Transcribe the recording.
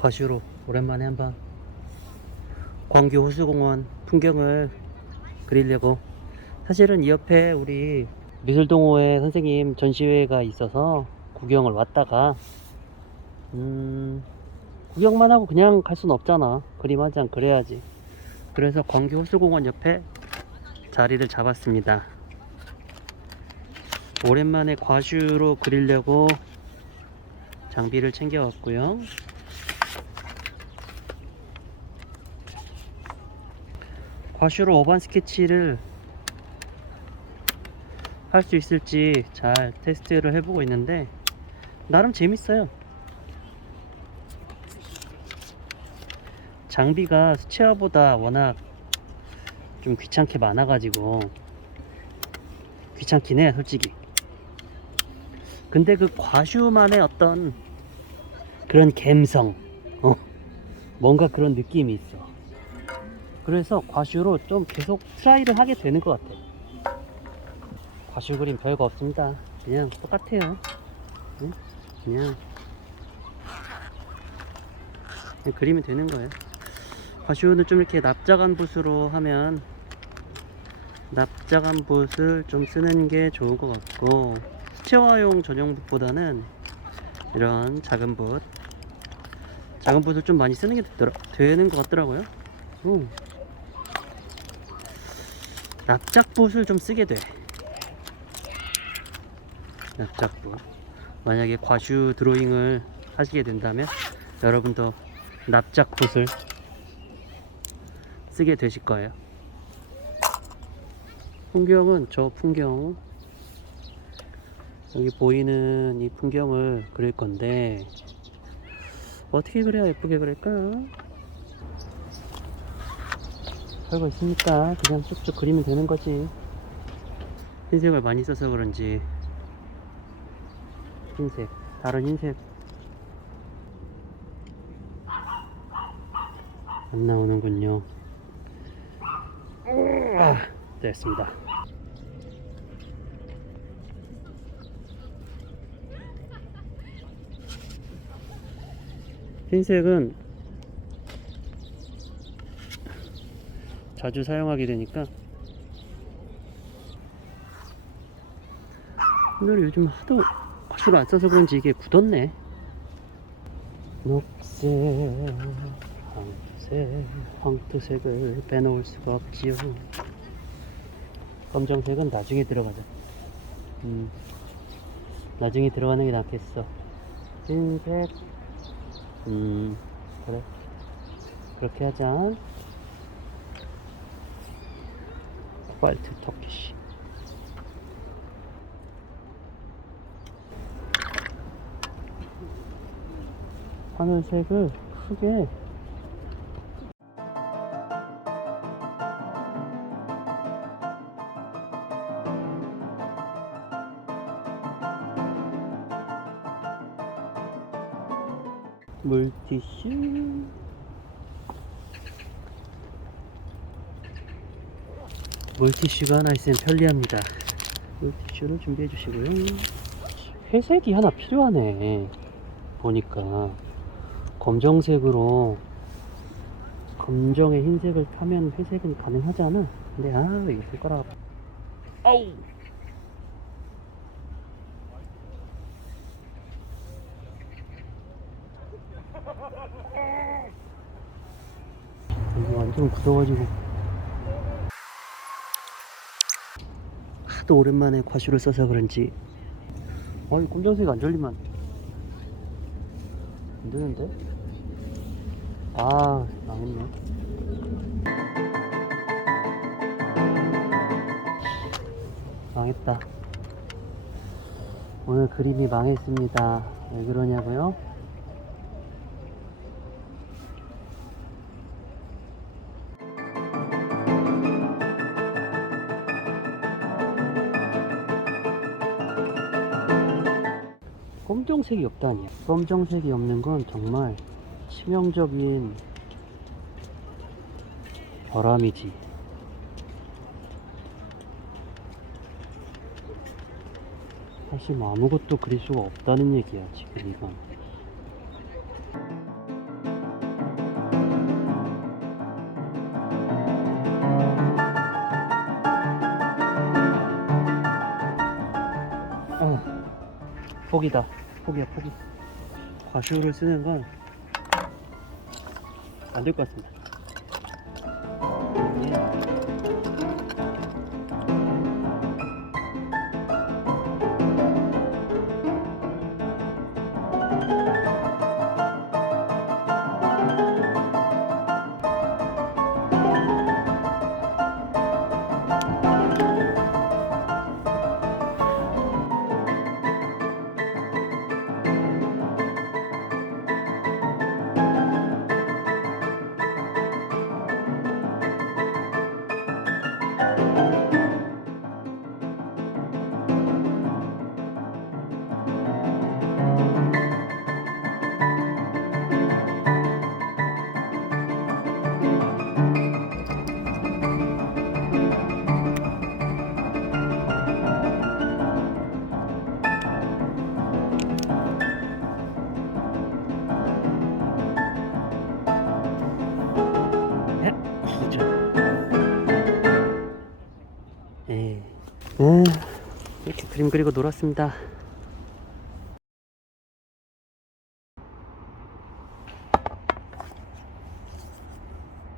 과슈로 오랜만에 한번 광교 호수공원 풍경을 그리려고. 사실은 이 옆에 우리 미술동호회 선생님 전시회가 있어서 구경을 왔다가 음 구경만 하고 그냥 갈 순 없잖아. 그림 한장 그려야지. 그래서 광교 호수공원 옆에 자리를 잡았습니다. 오랜만에 과슈로 그리려고 장비를 챙겨왔고요 과슈로 어반 스케치를 할 수 있을지 잘 테스트를 해보고 있는데 나름 재밌어요. 장비가 수채화보다 워낙 좀 귀찮게 많아가지고 귀찮긴 해 솔직히. 근데 그 과슈만의 어떤 그런 감성 어 뭔가 그런 느낌이 있어 그래서 과슈로 좀 계속 트라이를 하게 되는 것 같아 과슈 그림 별거 없습니다. 그냥 똑같아요. 응? 그냥 그냥 그리면 되는 거예요. 과슈는 좀 이렇게 납작한 붓으로 하면 납작한 붓을 좀 쓰는 게 좋을 것 같고 수채화용 전용 붓보다는 이런 작은 붓 작은 붓을 좀 많이 쓰는 게 되는 것 같더라고요. 오. 납작붓을 좀 쓰게 돼. 납작붓 만약에 과슈 드로잉을 하시게 된다면 여러분도 납작붓을 쓰게 되실 거예요. 풍경은 저 풍경. 여기 보이는 이 풍경을 그릴 건데 어떻게 그려야 예쁘게 그릴까 요? 별거 있습니까? 그냥 쭉쭉 그리면 되는 거지. 흰색을 많이 써서 그런지. 흰색. 다른 흰색. 안 나오는군요. 아, 됐습니다. 흰색은 자주 사용하게 되니까. 오늘 요즘 하도 과수를 안 써서 그런지 이게 굳었네. 녹색 황색 황토색을 빼놓을 수가 없지요. 검정색은 나중에 들어가자. 음, 나중에 들어가는 게 낫겠어. 흰색. 음 그래. 그렇게 하자 코발트 터키시 하늘색을 크게 물티슈 물티슈가 하나 있으면 편리합니다. 물티슈를 준비해 주시고요. 회색이 하나 필요하네 보니까. 검정색으로 검정에 흰색을 타면 회색은 가능하잖아. 근데 아 이거 손가락 아우! 이거 완전 굳어가지고 하도 오랜만에 과슈를 써서 그런지. 아이 검정색 안 절리면 안 되는데? 아 망했네. 망했다. 오늘 그림이 망했습니다. 왜 그러냐고요? 검정색이 없다니. 검정색이 없는 건 정말 치명적인 바람이지. 사실 뭐 아무것도 그릴 수가 없다는 얘기야 지금 이건. 어, 복이다. 포기야, 포기. 과슈를 쓰는 건 안 될 것 같습니다. 예. 네, 이렇게 그림 그리고 놀았습니다.